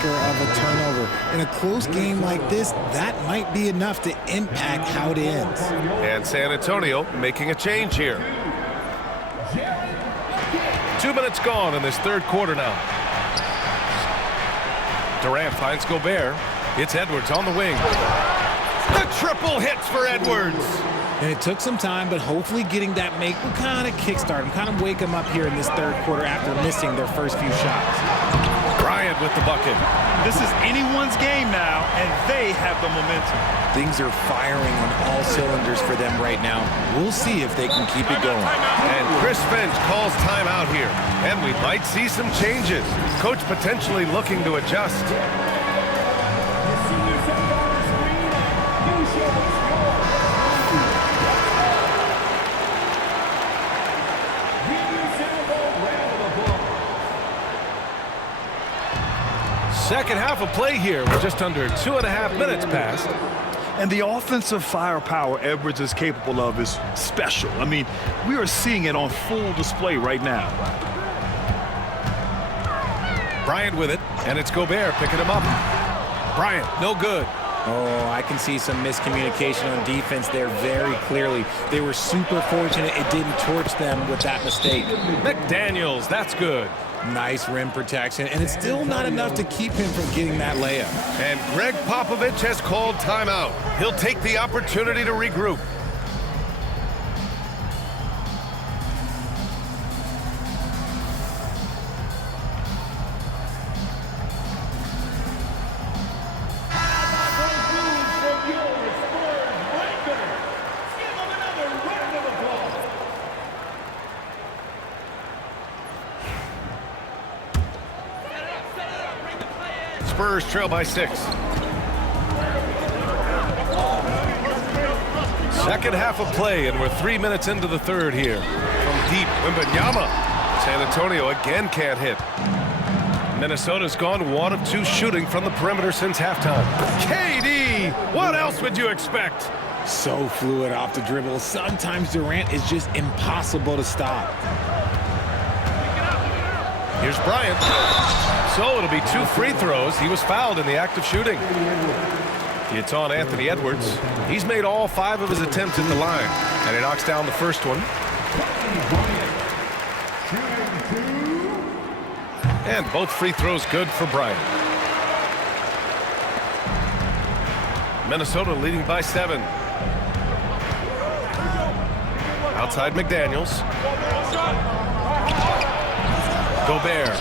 maker of a turnover. In a close game like this, that might be enough to impact how it ends. And San Antonio making a change here. 2 minutes gone in this third quarter now. Durant finds Gobert. It's Edwards on the wing. The triple hits for Edwards. And it took some time, but hopefully getting that make will kind of kickstart him, kind of wake him up here in this third quarter after missing their first few shots. Bryant with the bucket. This is anyone's game now, and they have the momentum. Things are firing on all cylinders for them right now. We'll see if they can keep it going. And Chris Finch calls timeout here. And we might see some changes. Coach potentially looking to adjust. Second half of play here with just under 2.5 minutes passed. And the offensive firepower Edwards is capable of is special. I mean, we are seeing it on full display right now. Bryant with it, and it's Gobert picking him up. Bryant, no good. Oh, I can see some miscommunication on defense there very clearly. They were super fortunate it didn't torch them with that mistake. McDaniels, that's good. Nice rim protection, and it's still not enough to keep him from getting that layup. And Greg Popovich has called timeout. He'll take the opportunity to regroup. Spurs trail by 6. Second half of play, and we're 3 minutes into the third here. From deep, MYNBA. San Antonio again can't hit. Minnesota's gone 1 of 2 shooting from the perimeter since halftime. KD, what else would you expect? So fluid off the dribble. Sometimes Durant is just impossible to stop. Here's Bryant. So it'll be 2 free throws. He was fouled in the act of shooting. It's on Anthony Edwards. He's made all 5 of his attempts at the line, and he knocks down the first one. And both free throws good for Bryant. Minnesota leading by 7. Outside McDaniels. Gobert.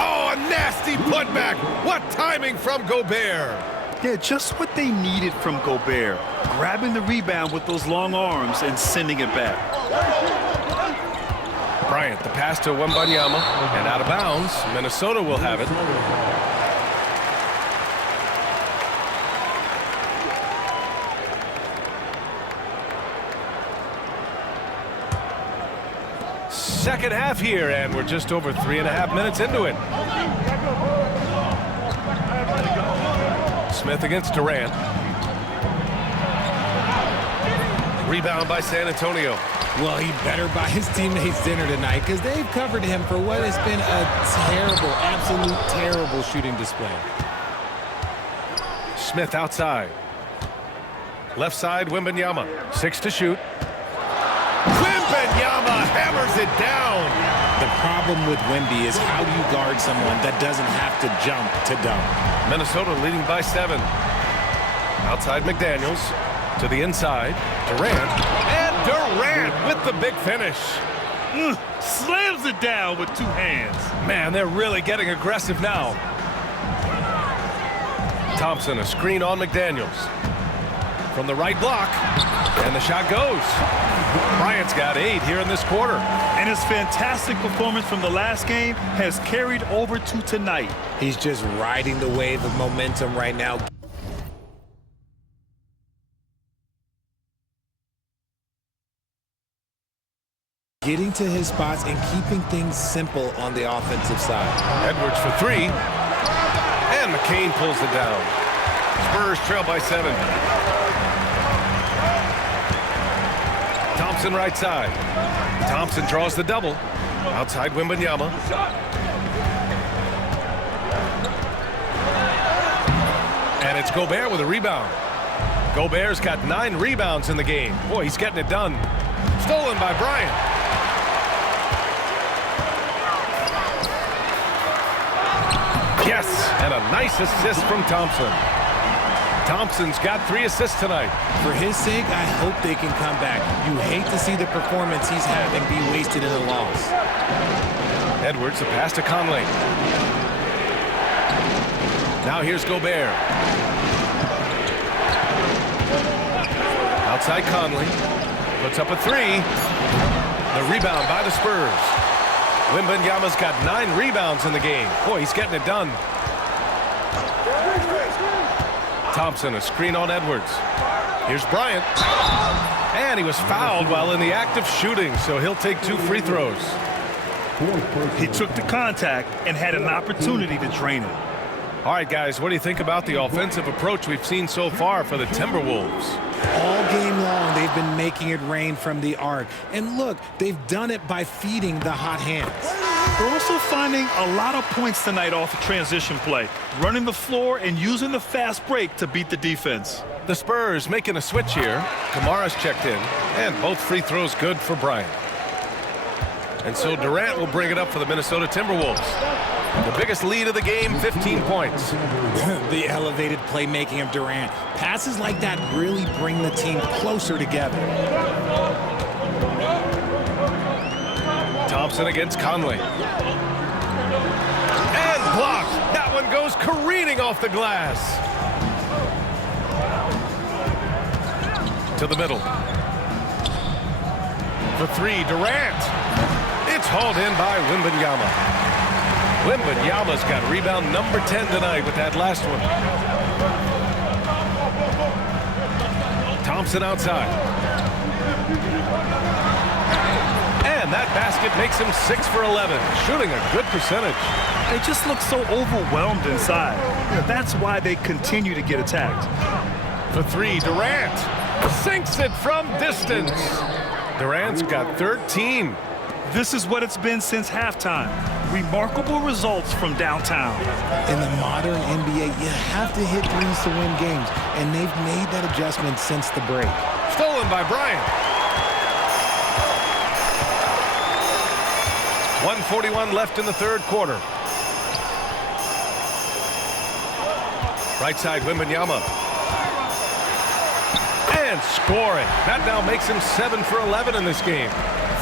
Oh, a nasty putback. What timing from Gobert. Yeah, just what they needed from Gobert. Grabbing the rebound with those long arms and sending it back. Bryant, the pass to MYNBA, and out of bounds. Minnesota will have it. Second half here, and we're just over 3.5 minutes into it. Smith against Durant. Rebound by San Antonio. Well, he better buy his teammates dinner tonight because they've covered him for what has been a terrible, absolute terrible shooting display. Smith outside. Left side, MYNBA. 6 to shoot. MYNBA hammers it down. The problem with Wemby is how do you guard someone that doesn't have to jump to dunk? Minnesota leading by 7. Outside McDaniels. To the inside. Durant. And Durant with the big finish. Slams it down with 2 hands. Man, they're really getting aggressive now. Thompson, a screen on McDaniels. From the right block. And the shot goes. Bryant's got 8 here in this quarter. And his fantastic performance from the last game has carried over to tonight. He's just riding the wave of momentum right now. Getting to his spots and keeping things simple on the offensive side. Edwards for 3. And McCain pulls it down. Spurs trail by 7. Thompson right side. Thompson draws the double. Outside MYNBA. It's Gobert with a rebound. Gobert's got 9 rebounds in the game. Boy, he's getting it done. Stolen by Bryant. Yes, and a nice assist from Thompson. Thompson's got 3 assists tonight. For his sake, I hope they can come back. You hate to see the performance he's having be wasted in a loss. Edwards, the pass to Conley. Now here's Gobert. Outside Conley. Puts up a 3. The rebound by the Spurs. Wembanyama's got 9 rebounds in the game. Boy, he's getting it done. Thompson, a screen on Edwards. Here's Bryant. And he was fouled while in the act of shooting, so he'll take 2 free throws. He took the contact and had an opportunity to drain it. All right, guys, what do you think about the offensive approach we've seen so far for the Timberwolves? All game long, they've been making it rain from the arc. And look, they've done it by feeding the hot hands. They're also finding a lot of points tonight off of transition play, running the floor and using the fast break to beat the defense. The Spurs making a switch here. Kamara's checked in, and both free throws good for Bryant. And so Durant will bring it up for the Minnesota Timberwolves. The biggest lead of the game, 15 points. The elevated playmaking of Durant. Passes like that really bring the team closer together. Thompson against Conley. And blocked. That one goes careening off the glass. To the middle. For 3, Durant. It's hauled in by Wembanyama. Wembanyama's got rebound number 10 tonight with that last one. Thompson outside. And that basket makes him 6 for 11, shooting a good percentage. They just look so overwhelmed inside. That's why they continue to get attacked. For 3, Durant sinks it from distance. Durant's got 13. This is what it's been since halftime. Remarkable results from downtown. In the modern NBA, you have to hit threes to win games, and they've made that adjustment since the break. Stolen by Bryant. 1:41 left in the third quarter. Right side, Wembanyama. And scoring. That now makes him 7 for 11 in this game.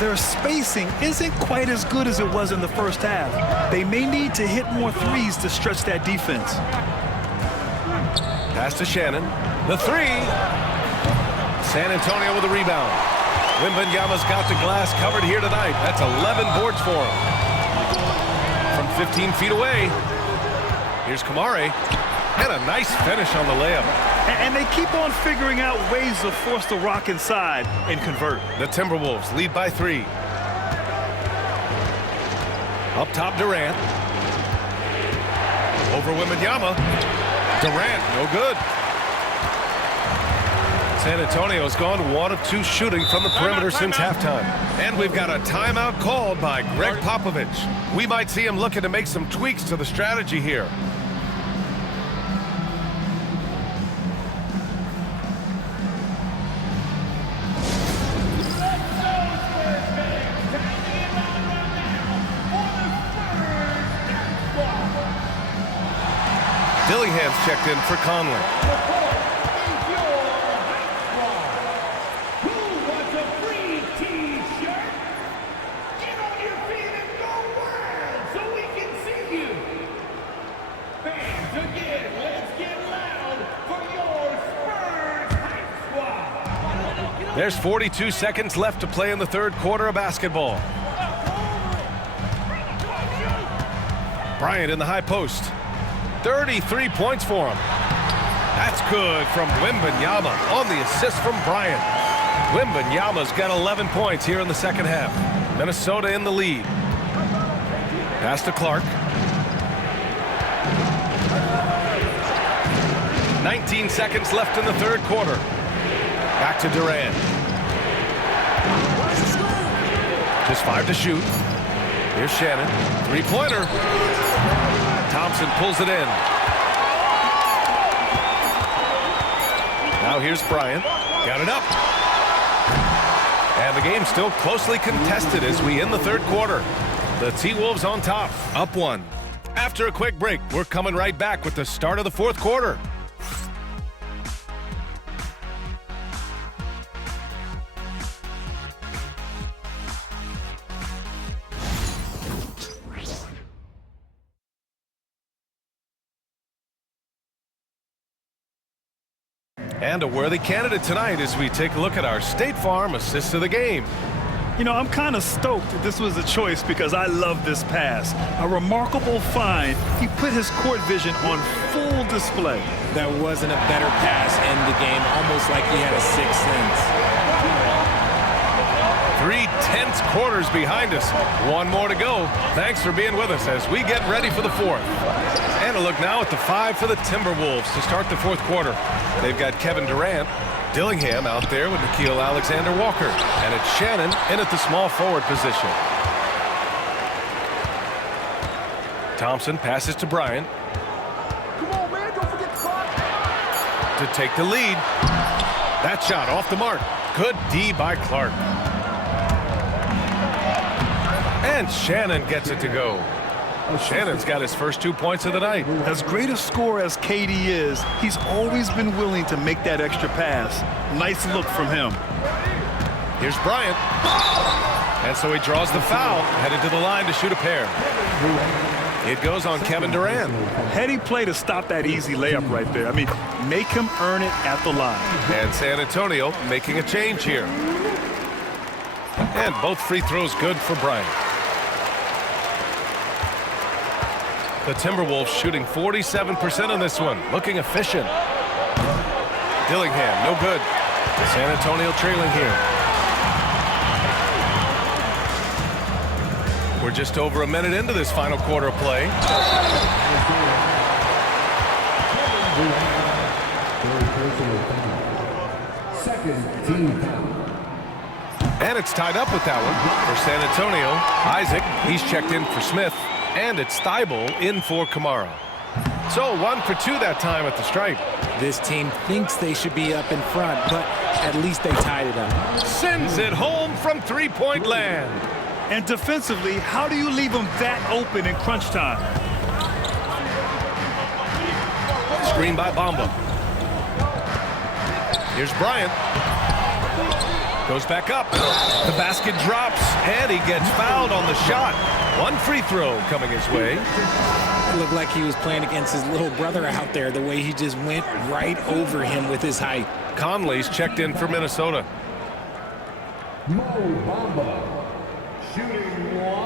Their spacing isn't quite as good as it was in the first half. They may need to hit more threes to stretch that defense. Pass to Shannon. The 3. San Antonio with a rebound. Wembanyama's got the glass covered here tonight. That's 11 boards for him. From 15 feet away, here's Kamara. And a nice finish on the layup. And they keep on figuring out ways to force the rock inside and convert. The Timberwolves lead by 3. Up top, Durant. Over Wembanyama. Durant, no good. San Antonio's gone 1 of 2 shooting from the perimeter since halftime. And we've got a timeout called by Greg Popovich. We might see him looking to make some tweaks to the strategy here. Dillingham's checked in for Conley. There's 42 seconds left to play in the third quarter of basketball. Bryant in the high post. 33 points for him. That's good from Wembanyama on the assist from Bryant. Wembanyama's got 11 points here in the second half. Minnesota in the lead. Pass to Clark. 19 seconds left in the third quarter. Back to Durant. Just 5 to shoot. Here's Shannon. 3-pointer. Thompson pulls it in. here's Bryant. Got it up. And the game's still closely contested as we end the third quarter. The T-Wolves on top, up 1. After a quick break, we're coming right back with the start of the fourth quarter. And a worthy candidate tonight as we take a look at our State Farm assist of the game. You know, I'm kind of stoked that this was a choice because I love this pass. A remarkable find. He put his court vision on full display. That wasn't a better pass in the game, almost like he had a sixth sense. 3 tense quarters behind us. One more to go. Thanks for being with us as we get ready for the fourth. And a look now at the 5 for the Timberwolves to start the fourth quarter. They've got Kevin Durant, Dillingham out there with Nickeil Alexander-Walker, and it's Shannon in at the small forward position. Thompson passes to Bryant. Come on, man, don't forget the clock. To take the lead. That shot off the mark. Good D by Clark. And Shannon gets it to go. Shannon's got his first 2 points of the night. As great a scorer as KD is, he's always been willing to make that extra pass. Nice look from him. Here's Bryant. And so he draws the foul, headed to the line to shoot a pair. It goes on Kevin Durant. Heady play to stop that easy layup right there. I mean, make him earn it at the line. And San Antonio making a change here. And both free throws good for Bryant. The Timberwolves shooting 47% on this one, looking efficient. Dillingham, no good. San Antonio trailing here. We're just over a minute into this final quarter of play. Second team foul. And it's tied up with that one for San Antonio. Isaac, he's checked in for Smith. And it's Thibault in for Kamara. So 1 for 2 that time at the stripe. This team thinks they should be up in front, but at least they tied it up. Sends it home from three-point land. And defensively, how do you leave him that open in crunch time? Screen by Bamba. Here's Bryant. Goes back up. The basket drops, and he gets fouled on the shot. 1 free throw coming his way. It looked like he was playing against his little brother out there, the way he just went right over him with his height. Conley's checked in for Minnesota. Mo Bamba, shooting 1.